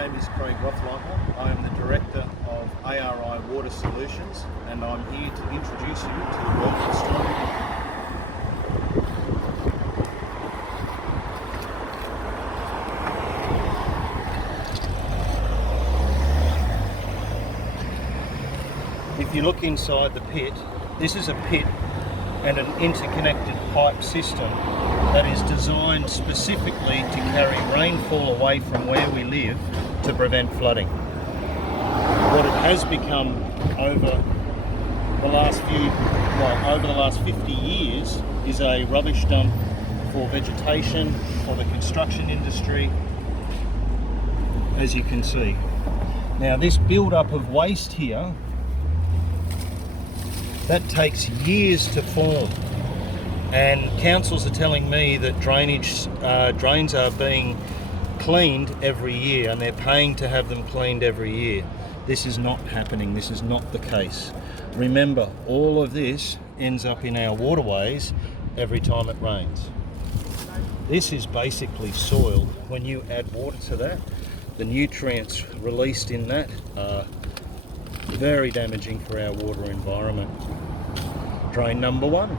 name is Craig Rothleitner. I am the Director of ARI Water Solutions, and I'm here to introduce you to the work of Stormwater. If you look inside the pit, this is a pit and an interconnected pipe system that is designed specifically to carry rainfall away from where we live to prevent flooding. What it has become over the last 50 years is a rubbish dump for vegetation, for the construction industry, as you can see. Now this build-up of waste here, that takes years to form, and councils are telling me that drains are being cleaned every year, and they're paying to have them cleaned every year. This is not happening. This is not the case. Remember, all of this ends up in our waterways every time it rains. This is basically soil. When you add water to that, the nutrients released in that are very damaging for our water environment. Drain number one.